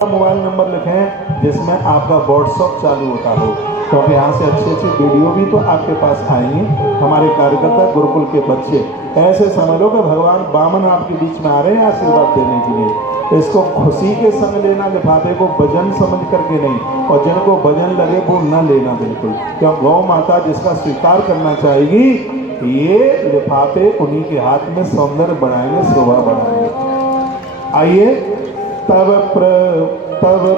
Mobile number लिखें जिसमें आपका व्हाट्सअप चालू होता हो, क्योंकि यहाँ से अच्छी अच्छी वीडियो भी तो आपके पास आएंगी। हमारे कार्यकर्ता गुरुकुल के बच्चे ऐसे समझ लो कि भगवान बामन आपके बीच में आ रहे हैं आशीर्वाद देने के लिए। इसको खुशी के संग लेना, लिफाफे को भजन समझ करके नहीं, और जिनको भजन लगे वो न लेना बिल्कुल, क्यों गौ माता जिसका स्वीकार करना चाहेगी ये लिफाफे उन्हीं के हाथ में सौंदर्य बढ़ाएंगे, शोभा बढ़ाएंगे। आइए तब प्रभु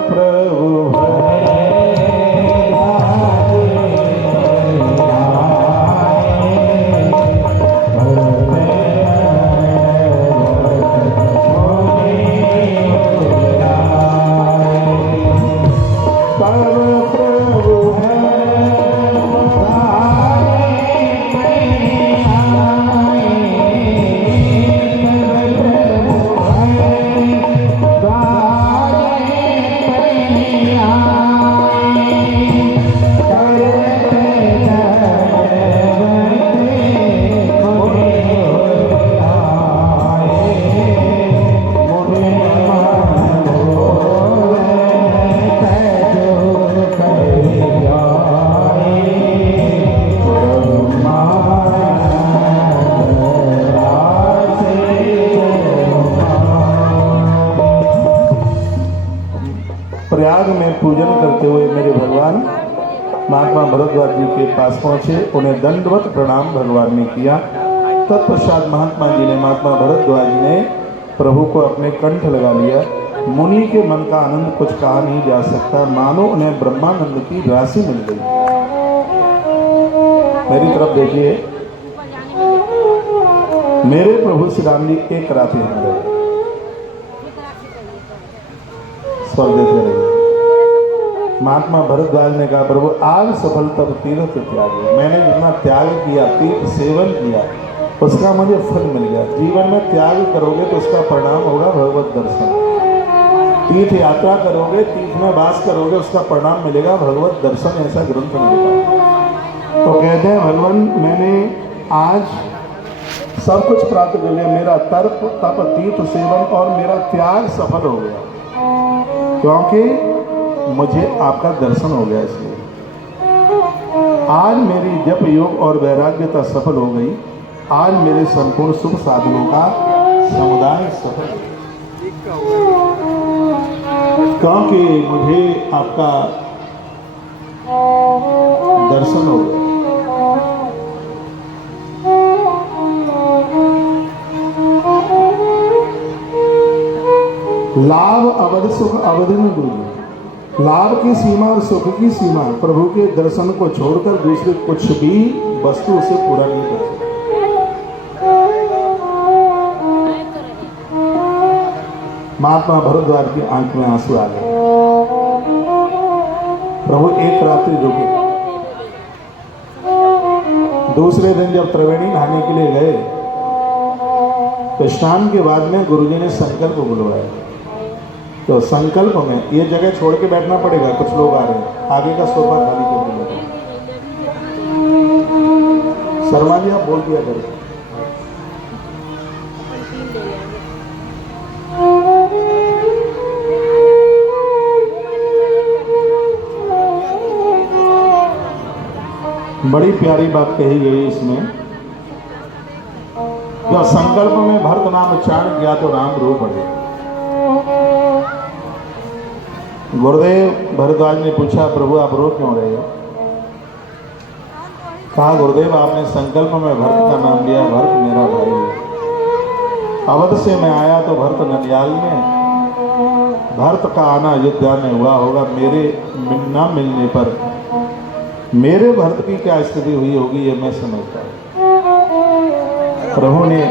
प्रयाग में पूजन करते हुए मेरे भगवान महात्मा भरद्वाज जी के पास पहुँचे, उन्हें दंडवत प्रणाम भगवान ने किया। तत्पश्चात महात्मा जी ने, महात्मा भरद्वाज जी ने प्रभु को अपने कंठ लगा लिया। मुनि के मन का आनंद कुछ कहा नहीं जा सकता, मानो उन्हें ब्रह्मानंद की राशि मिल गई। मेरी तरफ देखिए, मेरे प्रभु श्री राम जी एक रात यहाँ गए, स्वर्ग देते रहे। महात्मा भरद्वाज ने कहा प्रभु आज सफल तब तीर्थ त्याग, मैंने जितना त्याग किया, तीर्थ सेवन किया, उसका मुझे फल मिल गया। जीवन में त्याग करोगे तो उसका परिणाम होगा भगवत दर्शन। तीर्थ यात्रा करोगे, तीर्थ में वास करोगे, उसका परिणाम मिलेगा भगवत दर्शन। ऐसा ग्रंथ में लिखा। तो कहते हैं भगवान मैंने आज सब कुछ प्राप्त कर लिया, मेरा तर्प तप तीर्थ सेवन और मेरा त्याग सफल हो गया, क्योंकि मुझे आपका दर्शन हो गया। इसलिए आज मेरी जप योग और वैराग्यता सफल हो गई। आज मेरे संपूर्ण शुभ साधनों का समुदाय सफल, क्योंकि मुझे आपका दर्शन हो गया। लाभ अवध सुख अवधि में दूरी, लाभ की सीमा और सुख की सीमा प्रभु के दर्शन को छोड़कर दूसरे कुछ भी वस्तु उसे पूरा नहीं कर सकती। महात्मा भरद्वाज की आंख में आंसू आ गए। प्रभु एक रात्रि रुके। दूसरे दिन जब त्रिवेणी नहाने के लिए गए तो स्नान के बाद में गुरुजी ने संकल्प बुलवाया। तो संकल्प में ये जगह छोड़ के बैठना पड़ेगा, कुछ लोग आ रहे हैं, आगे का सोफा खाली कर दिया। शर्मा जी आप बोल दिया करें। बड़ी प्यारी बात कही गई इसमें, जो संकल्प में भरत नाम उच्चारण किया तो राम रूप बढ़े। गुरुदेव भरद्वाज ने पूछा प्रभु आप रो क्यों रहे हो? कहा गुरुदेव आपने संकल्प में भरत का नाम लिया, भरत मेरा भाई है। अवध से मैं आया तो भरत ननियाल में, भरत का आना अयोध्या में हुआ होगा, मेरे न मिलने पर मेरे भरत की क्या स्थिति हुई होगी ये मैं समझता हूँ। प्रभु ने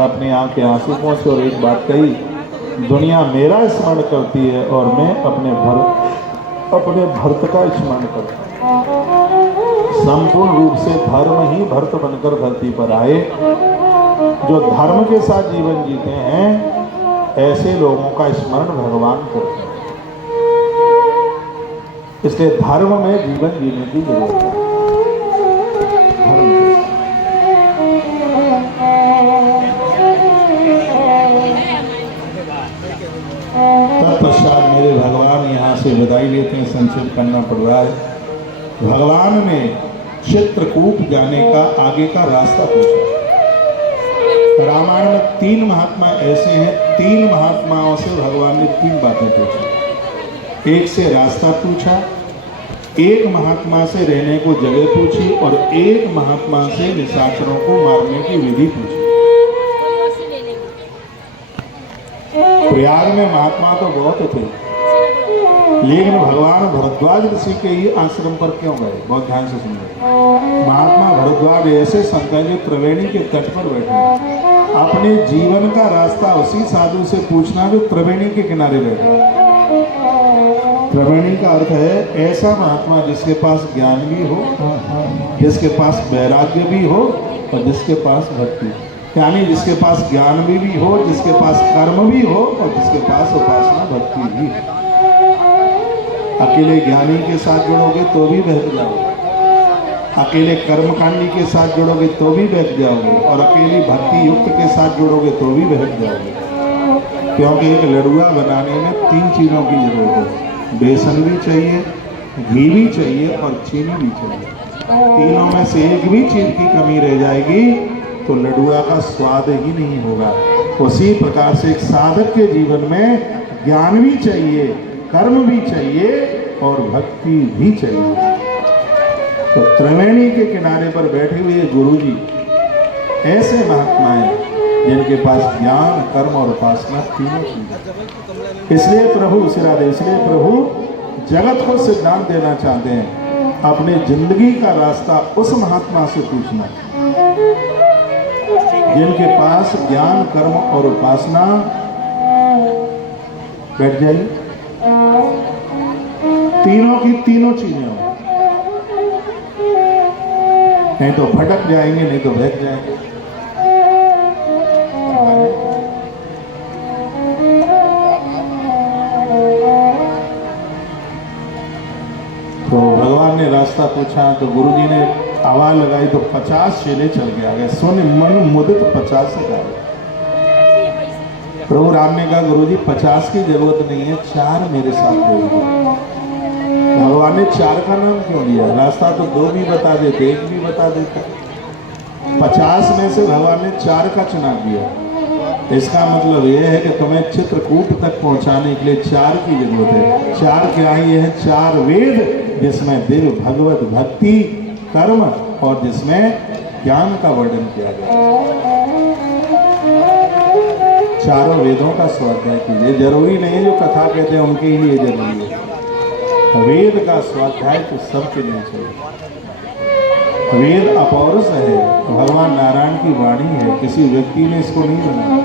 अपनी आंख के आंसू पहुँचे और एक बात कही, दुनिया मेरा स्मरण करती है और मैं अपने भरत का स्मरण करता हूँ। संपूर्ण रूप से धर्म ही भरत बनकर धरती पर आए। जो धर्म के साथ जीवन जीते हैं ऐसे लोगों का स्मरण भगवान करते हैं। इसलिए धर्म में जीवन जीने की जरूरत है। तत्पश्चात मेरे आपसे विदाई लेते हैं, संक्षेप करना पड़ रहा है। भगवान ने चित्रकूट जाने का आगे का रास्ता पूछा। रामायण में 3 महात्मा ऐसे हैं, 3 महात्माओं से भगवान ने 3 बातें पूछी। एक से रास्ता पूछा, एक महात्मा से रहने को जगह पूछी और एक महात्मा से निशाचरों को मारने की विधि पूछी। प्रयाग में महात्मा तो बहुत थे, लेकिन भगवान भरद्वाज ऋषि के ही आश्रम पर क्यों गए? बहुत ध्यान से सुनिए। महात्मा भरद्वाज ऐसे संत हैं जो त्रिवेणी के तट पर बैठे, अपने जीवन का रास्ता उसी साधु से पूछना जो त्रिवेणी के किनारे बैठे। त्रिवेणी का अर्थ है ऐसा महात्मा जिसके पास ज्ञान भी हो, जिसके पास वैराग्य भी हो और जिसके पास भक्ति, यानी जिसके पास ज्ञान भी हो, जिसके पास कर्म भी हो और जिसके पास उपासना भक्ति भी हो। अकेले ज्ञानी के साथ जुड़ोगे तो भी बहक जाओगे, अकेले कर्मकांडी के साथ जुड़ोगे तो भी बहक जाओगे और अकेली भक्ति युक्त के साथ जुड़ोगे तो भी बहक जाओगे। क्योंकि एक लडुआ बनाने में 3 चीज़ों की जरूरत है, बेसन भी चाहिए, घी भी चाहिए और चीनी भी चाहिए। तीनों में से एक भी चीज़ की कमी रह जाएगी तो लडुआ का स्वाद ही नहीं होगा। उसी प्रकार से एक साधक के जीवन में ज्ञान भी चाहिए, कर्म भी चाहिए और भक्ति भी चाहिए। तो त्रिवेणी के किनारे पर बैठे हुए गुरुजी ऐसे महात्मा हैं जिनके पास ज्ञान, कर्म और उपासना तीनों चीजें। इसलिए प्रभु जगत को सिद्धांत देना चाहते हैं, अपने जिंदगी का रास्ता उस महात्मा से पूछना जिनके पास ज्ञान, कर्म और उपासना बैठ जाएगी, तीनों की तीनों चीजें हो। नहीं तो भटक जाएंगे, नहीं तो बहक जाएंगे। तो भगवान ने रास्ता पूछा तो गुरुजी ने आवाज लगाई तो 50 चेले चल के आ गए। सोने मन मुदित 50 से गए। प्रभु राम ने कहा गुरुजी 50 की जरूरत नहीं है, 4 मेरे साथ भेजिए। भगवान ने 4 का नाम क्यों लिया? रास्ता तो 2 भी बता देते, 1 भी बता देते। 50 में से भगवान ने 4 का चुनाव किया। इसका मतलब यह है कि तुम्हें चित्रकूट तक पहुंचाने के लिए 4 की जरूरत है। 4 क्या ही है? 4 वेद, जिसमें दिव्य भगवत भक्ति, कर्म और जिसमें ज्ञान का वर्णन किया गया। 4 वेदों का स्वाध्याय कीजिए। जरूरी नहीं है जो कथा कहते हैं उनके लिए जरूरी है। वेद का स्वाध्याय तो सबके लिए चाहिए। वेद अपौरुष है, भगवान नारायण की वाणी है, किसी व्यक्ति ने इसको नहीं बनाया।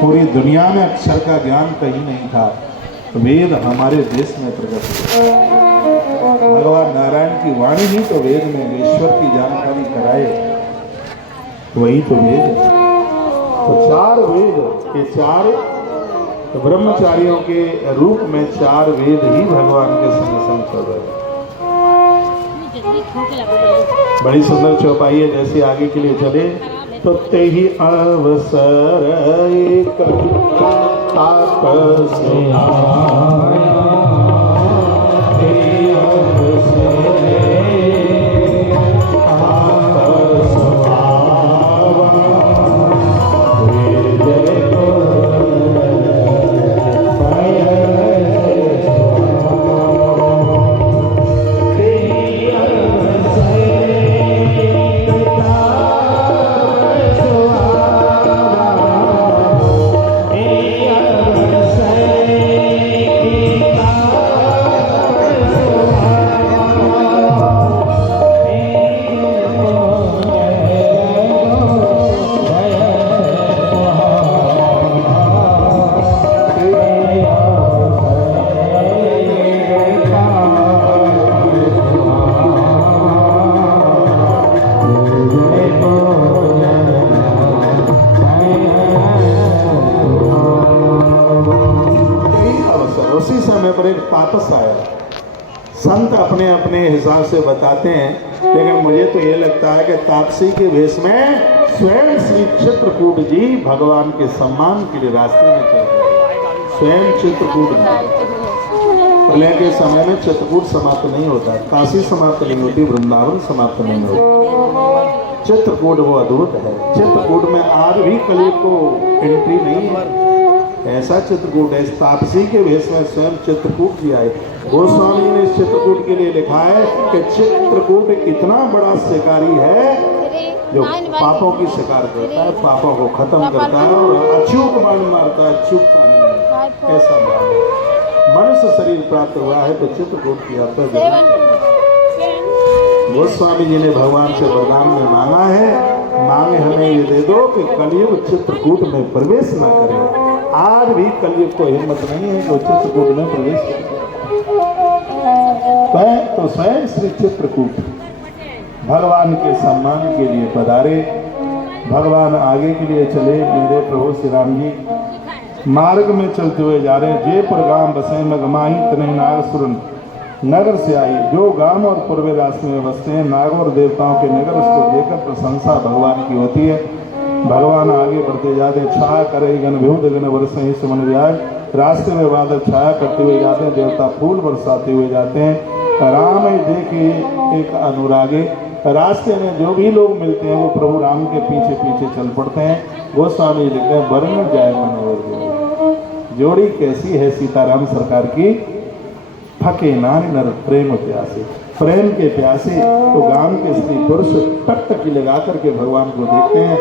पूरी दुनिया में अक्षर का ज्ञान कहीं नहीं था, वेद हमारे देश में प्रकट हुआ। भगवान नारायण की वाणी ही तो वेद में ईश्वर की जानकारी कराए, वही तो वेद है। तो 4 वेद, ये 4 ब्रह्मचारियों के रूप में 4 वेद ही भगवान के संग संग चल रहे। बड़ी सुंदर चौपाई है। जैसे आगे के लिए चले तो ते ही अवसर एक आपस में आया, संत अपने अपने हिसाब से बताते हैं, लेकिन मुझे तो ये लगता है कि तापसी के भेष में स्वयं श्री चित्रकूट जी भगवान के सम्मान के लिए रास्ते में चल रहे हैं। स्वयं चित्रकूट में प्रलय के समय में चित्रकूट समाप्त नहीं होता, काशी समाप्त नहीं होती, वृंदावन समाप्त नहीं होती, चित्रकूट वो अद्भुत है। चित्रकूट में आज भी कलयुग को एंट्री नहीं है, ऐसा चित्रकूट है। तापसी के भेष में स्वयं चित्रकूट किया है। गोस्वामी ने इस चित्रकूट के लिए लिखा है कि चित्रकूट इतना बड़ा शिकारी है जो पापों की शिकार करता है, पापों को खत्म करता है और अचूक बाण मारता है, चूकता नहीं है। ऐसा बाण मनुष्य शरीर प्राप्त हुआ है तो चित्रकूट की यात्रा गोस्वामी जी ने भगवान से वरदान में मांगा है, मांगे हमें ये दे दो कि कलयुग चित्रकूट में प्रवेश ना करे। आज भी कलयुग को हिम्मत नहीं है कि चित्रकूट में प्रवेश करे। तो स्वयं श्री चित्रकूट भगवान के सम्मान के लिए पधारे। भगवान आगे के लिए चले। मेरे प्रभु श्री राम जी मार्ग में चलते हुए जा रहे। जयपुर गांव बसे नगमाही तनय नाग सुरन नगर से आई। जो गांव और पूर्व राष्ट्र में बसते हैं नागों और देवताओं के नगर, उसको देखकर प्रशंसा भगवान की होती है। भगवान आगे बढ़ते जाते। छाया करे गण विहुद गण वर्षे सुमन व्याग। रास्ते में बादल छाया करते हुए जाते हैं, देवता फूल बरसाते हुए जाते हैं। राम देखे एक अनुरागे। रास्ते में जो भी लोग मिलते हैं वो प्रभु राम के पीछे पीछे चल पड़ते हैं। गोस्वामी लिखते हैं वर्ण जाए मनोहर जोड़ी कैसी है सीताराम सरकार की, फके नारी नर प्रेम प्यासे। प्रेम के प्यासे तो गांव के स्त्री पुरुष टकटकी लगा करके भगवान को देखते हैं।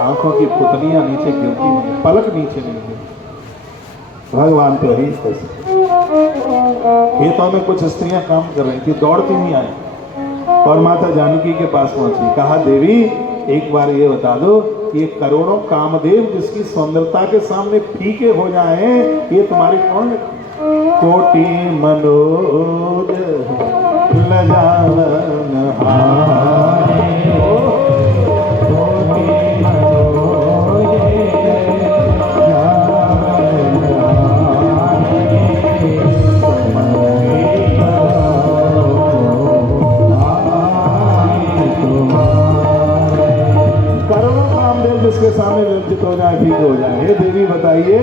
आंखों की पुतलियां नीचे गिरती नहीं, पलक नीचे नहीं है। भगवान तो ही खेतों में कुछ स्त्रियां काम कर रही थी, दौड़ती हुई आई और माता जानकी के पास पहुंची। कहा देवी एक बार ये बता दो, ये करोड़ों कामदेव जिसकी सुंदरता के सामने फीके हो जाए, ये तुम्हारी कौन है? कोटि मनोज लजावन हारे, कोटि मनोज करोड़ों कामदेव जिसके सामने लज्जित हो जाए, फीके हो जाए। हे देवी बताइए